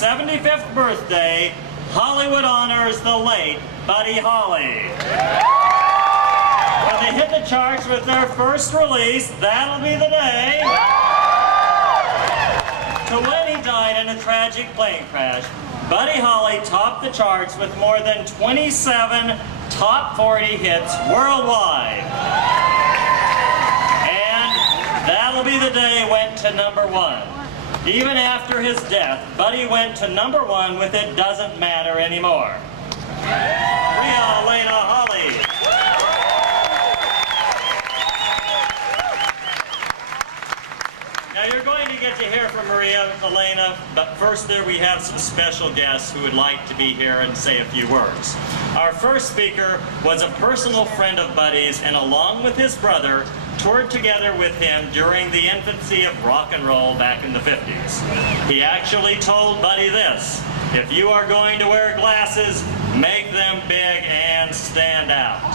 75th birthday, Hollywood honors the late Buddy Holly. When they hit the charts with their first release, That'll Be the Day, to when he died in a tragic plane crash, Buddy Holly topped the charts with more than 27 top 40 hits worldwide. And That'll Be the Day went to #1. Even after his death, Buddy went to #1 with It Doesn't Matter Anymore. Maria Elena Holly. Now you're going to get to hear from Maria Elena, but first there we have some special guests who would like to be here and say a few words. Our first speaker was a personal friend of Buddy's, and along with his brother, toured together with him during the infancy of rock and roll back in the 50s. He actually told Buddy this: if you are going to wear glasses, make them big and stand out.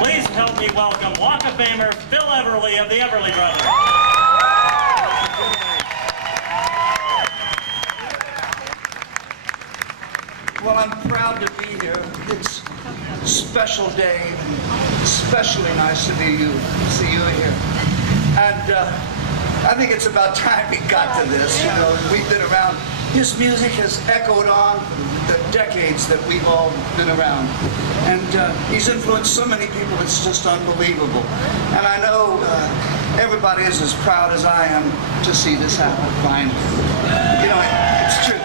Please help me welcome Walk of Famer Phil Everly of the Everly Brothers. Well, I'm proud to be here. It's a special day, especially nice to see you here. And I think it's about time we got to this. You know, we've been around. His music has echoed on for the decades that we've all been around. And he's influenced so many people, it's just unbelievable. And I know everybody is as proud as I am to see this happen finally. You know, it's true.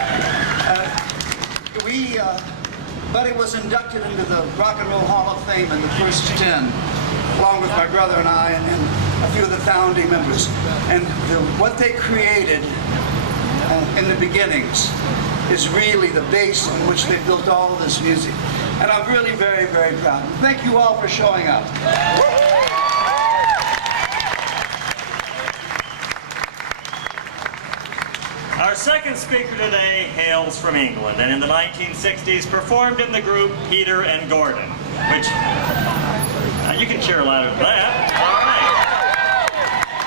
Buddy was inducted into the Rock and Roll Hall of Fame in the first 10, along with my brother and I, and a few of the founding members. And what they created in the beginnings is really the base on which they built all of this music. And I'm really very, very proud. Thank you all for showing up. Our second speaker today hails from England, and in the 1960s performed in the group Peter and Gordon, which, you can cheer louder than that, all right,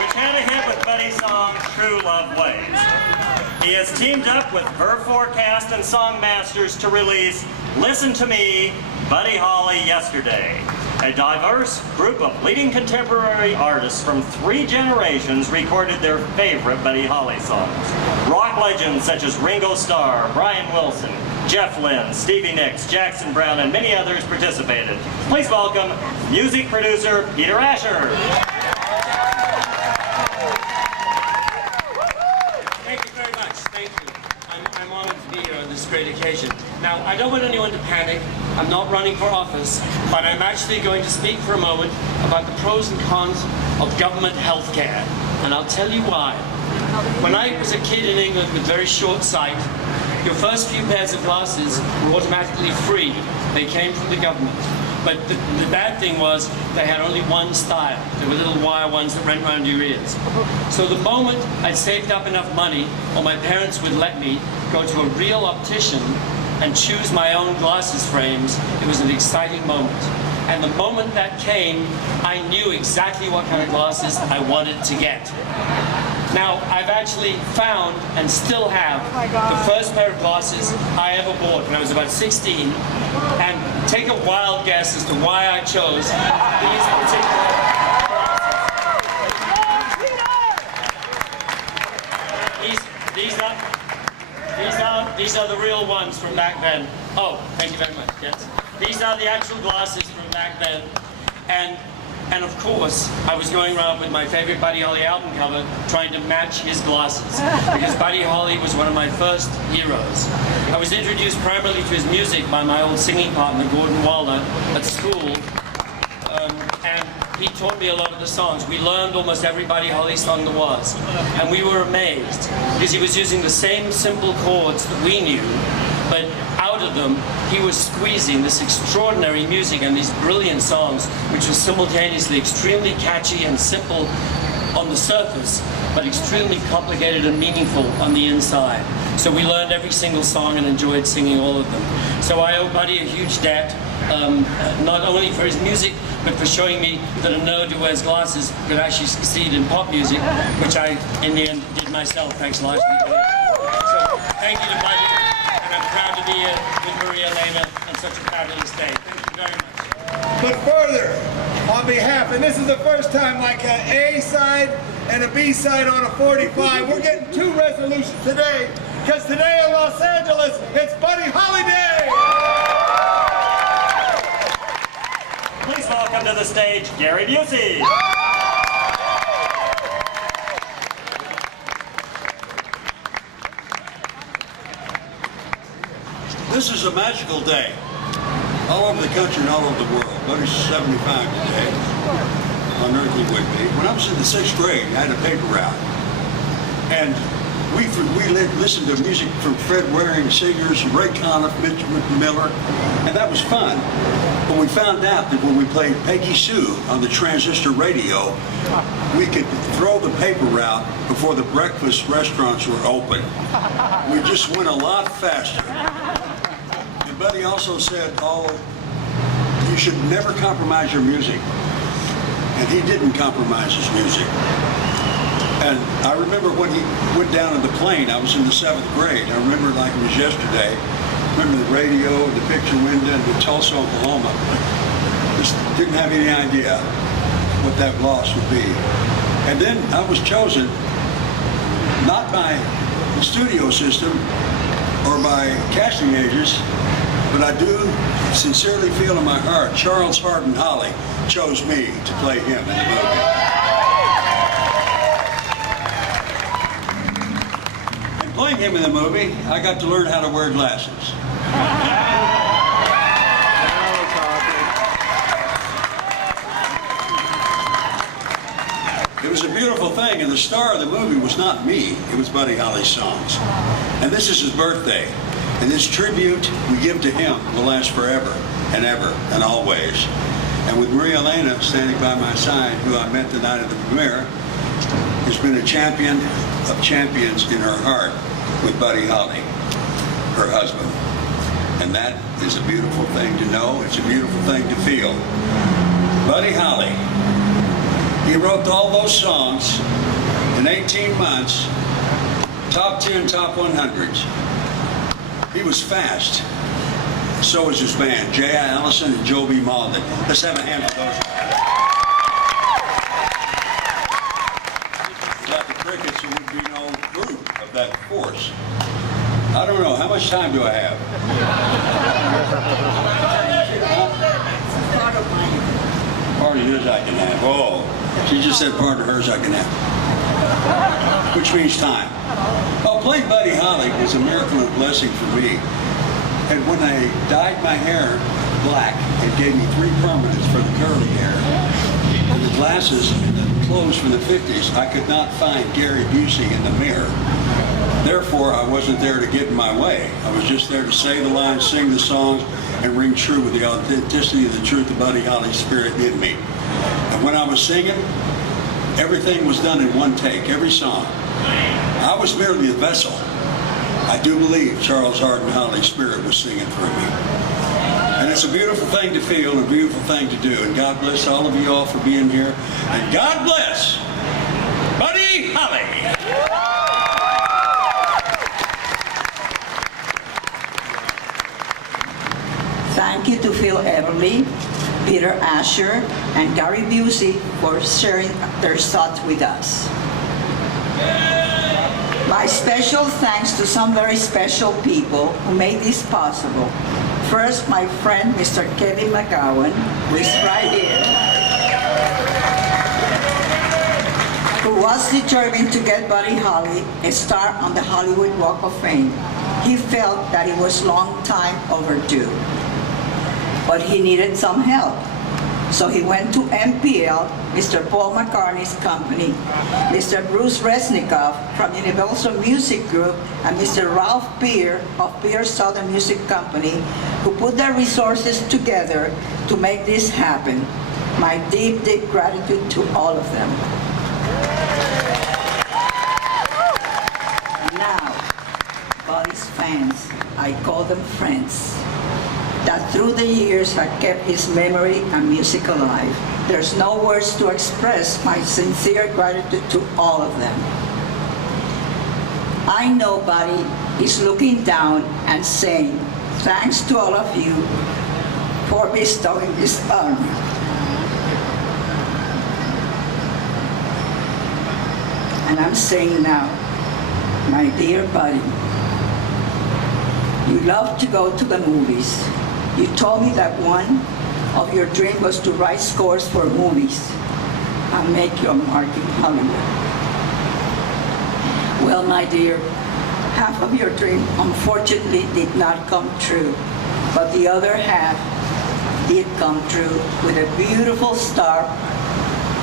which had a hit with Buddy's song, True Love Ways. He has teamed up with Her Forecast and Songmasters to release Listen to Me, Buddy Holly Yesterday. A diverse group of leading contemporary artists from 3 generations recorded their favorite Buddy Holly songs. Rock legends such as Ringo Starr, Brian Wilson, Jeff Lynne, Stevie Nicks, Jackson Browne, and many others participated. Please welcome music producer Peter Asher. Thank you very much. Thank you. I'm honored to be here on this great occasion. Now, I don't want anyone to panic. I'm not running for office, but I'm actually going to speak for a moment about the pros and cons of government health care, and I'll tell you why. When I was a kid in England with very short sight, your first few pairs of glasses were automatically free. They came from the government. But the bad thing was they had only one style. They were little wire ones that ran around your ears. So the moment I'd saved up enough money, or my parents would let me go to a real optician and choose my own glasses frames, it was an exciting moment. And the moment that came, I knew exactly what kind of glasses I wanted to get. Now, I've actually found and still have the first pair of glasses I ever bought when I was about 16. And take a wild guess as to why I chose these particular glasses. These are the real ones from back then. Oh, thank you very much. Yes. These are the actual glasses from back then. And of course, I was going around with my favorite Buddy Holly album cover trying to match his glasses, because Buddy Holly was one of my first heroes. I was introduced primarily to his music by my old singing partner, Gordon Waller, at school, and he taught me a lot of the songs. We learned almost every Buddy Holly song there was, and we were amazed, because he was using the same simple chords that we knew, but out of them, he was squeezing this extraordinary music and these brilliant songs, which were simultaneously extremely catchy and simple on the surface, but extremely complicated and meaningful on the inside. So we learned every single song and enjoyed singing all of them. So I owe Buddy a huge debt, not only for his music, but for showing me that a nerd who wears glasses could actually succeed in pop music, which I, in the end, did myself, thanks largely to him. Thank you to Buddy, and I'm proud to be here with Maria Elena on such a fabulous day. Thank you very much. But further, on behalf, and this is the first time like an A side and a B side on a 45, we're getting 2 resolutions today, because today in Los Angeles, it's Buddy Holly Day! Please welcome to the stage, Gary Busey. This is a magical day. All over the country and all over the world. Buddy's 75 today. On Earth he would be. When I was in the 6th grade, I had a paper route. And we listened to music from Fred Waring, singers, Ray Conniff, Mitch Miller, and that was fun. But we found out that when we played Peggy Sue on the transistor radio, we could throw the paper route before the breakfast restaurants were open. We just went a lot faster. And Buddy also said, you should never compromise your music. And he didn't compromise his music. And I remember when he went down in the plane, I was in the 7th grade. I remember it like it was yesterday. I remember the radio, the picture window, and the Tulsa, Oklahoma. Just didn't have any idea what that loss would be. And then I was chosen, not by the studio system or by casting agents, but I do sincerely feel in my heart, Charles Hardin Holly chose me to play him in the movie. Playing him in the movie, I got to learn how to wear glasses. It was a beautiful thing, and the star of the movie was not me, it was Buddy Holly's songs. And this is his birthday, and this tribute we give to him will last forever and ever and always. And with Maria Elena standing by my side, who I met the night of the premiere, has been a champion of champions in her heart with Buddy Holly, her husband. And that is a beautiful thing to know. It's a beautiful thing to feel. Buddy Holly, he wrote all those songs in 18 months, top 10, top 100s. He was fast. So was his band, J.I. Allison and Joe B. Malden. Let's have a hand for those. Without the Crickets, there would be no group of that force. I don't know, how much time do I have? Part of his I can have. Oh, she just said part of hers I can have. Which means time. Well, playing Buddy Holly was a miracle and blessing for me. And when I dyed my hair black, it gave me 3 permanents for the curly hair. And the glasses and the clothes from the 50s, I could not find Gary Busey in the mirror. Therefore, I wasn't there to get in my way. I was just there to say the lines, sing the songs, and ring true with the authenticity and the truth of Buddy Holly's spirit in me. And when I was singing, everything was done in one take, every song. I was merely a vessel. I do believe Charles Hardin Holly's spirit was singing through me. And it's a beautiful thing to feel and a beautiful thing to do. And God bless all of you all for being here. And God bless Buddy Holly. Thank you to Phil Everly, Peter Asher, and Gary Busey for sharing their thoughts with us. My special thanks to some very special people who made this possible. First, my friend, Mr. Kevin McGowan, who is right here, who was determined to get Buddy Holly a star on the Hollywood Walk of Fame. He felt that it was long time overdue, but he needed some help. So he went to MPL, Mr. Paul McCartney's company, Mr. Bruce Resnikoff from Universal Music Group, and Mr. Ralph Peer of Peer Southern Music Company, who put their resources together to make this happen. My deep, deep gratitude to all of them. Now, Buddy's fans, I call them friends, that through the years have kept his memory and music alive. There's no words to express my sincere gratitude to all of them. I know Buddy is looking down and saying, thanks to all of you for bestowing this honor. And I'm saying now, my dear buddy, you love to go to the movies. You told me that one of your dreams was to write scores for movies and make your mark in Hollywood. Well, my dear, half of your dream unfortunately did not come true, but the other half did come true with a beautiful star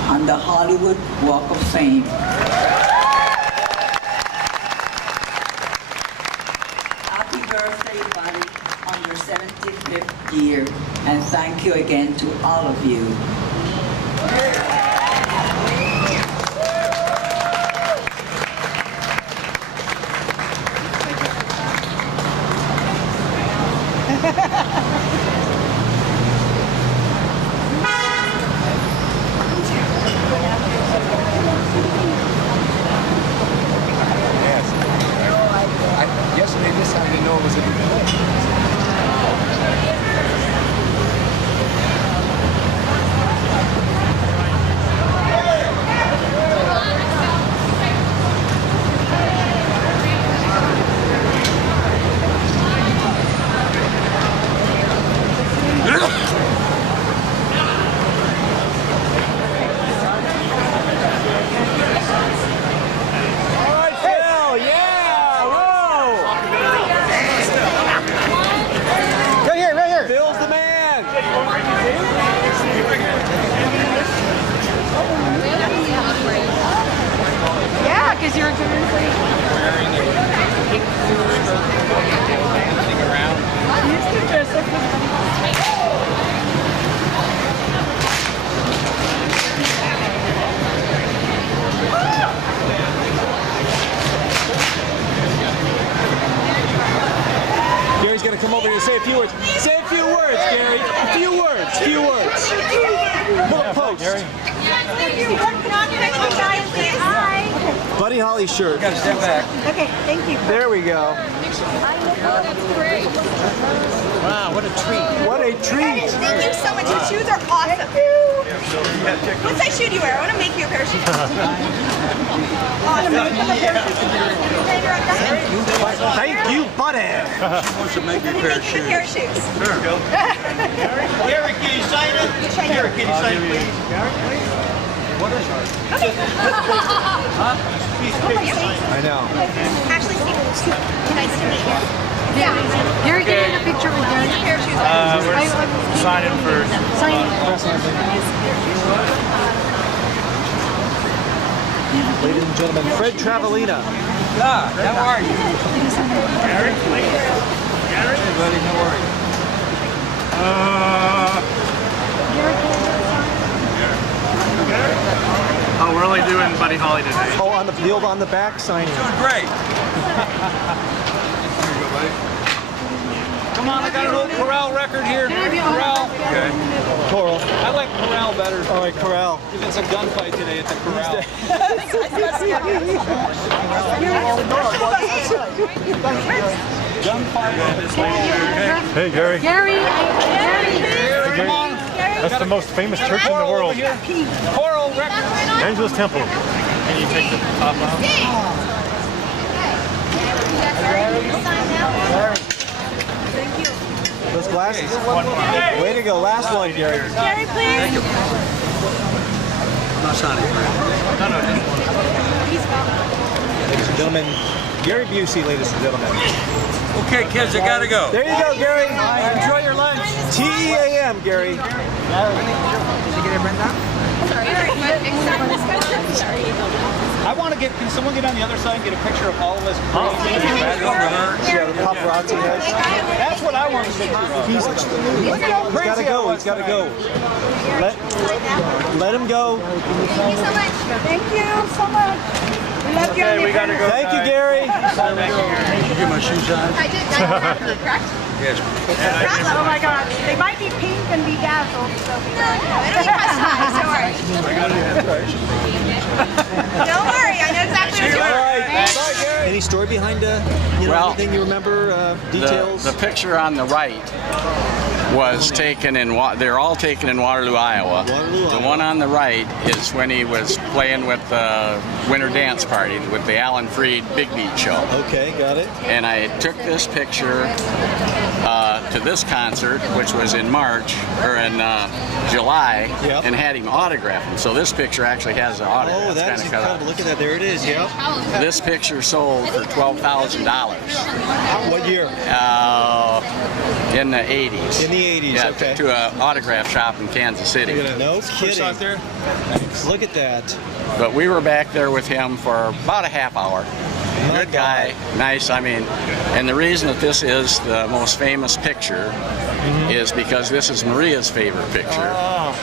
on the Hollywood Walk of Fame. Happy birthday, buddy, on your 75th year, and thank you again to all of you. Yesterday, this time I didn't know it was a new Yeah, because you're doing Gary's gonna come over here and say a few words. Say a few words, Gary. A few words. Few words. Little post. Buddy Holly shirt. Gotta step back. Okay, thank you. There we go. That's great. Wow, what a treat. What a treat. Thank you so much. Your shoes are awesome. What size shoe do you wear? I want to make you a pair of shoes. Awesome. Thank you, buddy. She wants to make me a pair of Make you a pair of shoes. shoes. Gary, can you sign it? Gary, can you sign it, please? I know. Ashley, nice to meet you. Yeah. You're getting a picture with Gary. A pair of shoes. We're signing first. Ladies and gentlemen, Fred Travalina. Ah, how are you? Gary? Gary? Hey, buddy, how are you? Oh, we're only doing Buddy Holly today. Oh, on the back signing. Doing great. Come on, I got an old Corral record here. Corral. Okay. Coral. I like Corral better. All right, Corral. It's a gunfight today at the Corral. Hey, Gary. Gary. Come on. That's the most famous church in the world. Coral record. Angela's Temple. Can you take the top off? Those glasses. Way to go. Last one, Gary. Gary, please. I'm not signing for it. Ladies and gentlemen, Gary Busey, ladies and gentlemen. Okay, kids, I gotta go. There you go, Gary. Enjoy your lunch. TEAM, Gary. I want to get, can someone get on the other side and get a picture of all of us? Back over her. Yeah, the paparazzi has. That's what I want to see. He's gotta go. He's gotta go. Let him go. Thank you so much. Thank you so much. We love you. Okay, we gotta go. Thank you, Gary. Did you get my shoes on? I did. Correct? Yes. Oh my God. They might be pink and bedazzled. So it'll be customized. Don't worry. Don't worry. I know exactly what you're doing. Any story behind anything you remember? Details? The picture on the right was taken in, they're all taken in Waterloo, Iowa. The one on the right is when he was playing with the Winter Dance Party with the Alan Freed Big Beat Show. Okay, got it. And I took this picture to this concert, which was in March, or in July, and had him autograph him. So this picture actually has the autograph. Oh, that's incredible. Look at that. There it is. Yep. This picture sold for $12,000. What year? In the 80s. In the 80s, yeah, okay. To an autograph shop in Kansas City. No kidding. there? Look at that. But we were back there with him for about a half hour. Good guy, nice. I mean, and the reason that this is the most famous picture is because this is Maria's favorite picture,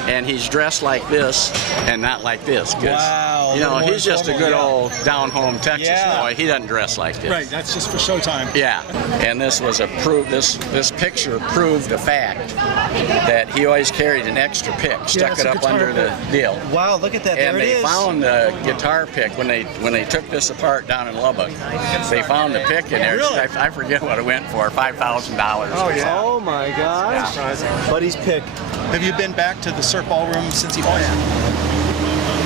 and he's dressed like this and not like this. Wow. You know, he's just a good old down-home Texas boy. He doesn't dress like this. Right, that's just for showtime. Yeah, and this was a proof. This picture proved the fact that he always carried an extra pick, stuck it up under the deal. Wow, look at that. And there it they is. found the guitar pick when they took this apart down in Lubbock. They found the pick in there. Really? I forget what it went for, $5,000. Oh yeah. Oh my gosh. Yeah. Buddy's pick. Have you been back to the Cirque Ballroom since he played?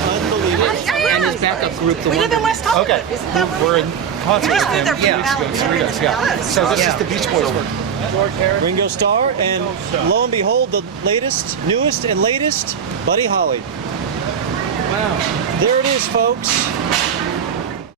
Unbelievable. And his backup group. We live in West Hollywood. Okay. Isn't that We're in concert with him They're weeks ago, Cerritos, yeah. So this is the Beach Boys work. Ringo Starr, and lo and behold, the latest, newest, and latest, Buddy Holly. Wow. There it is, folks.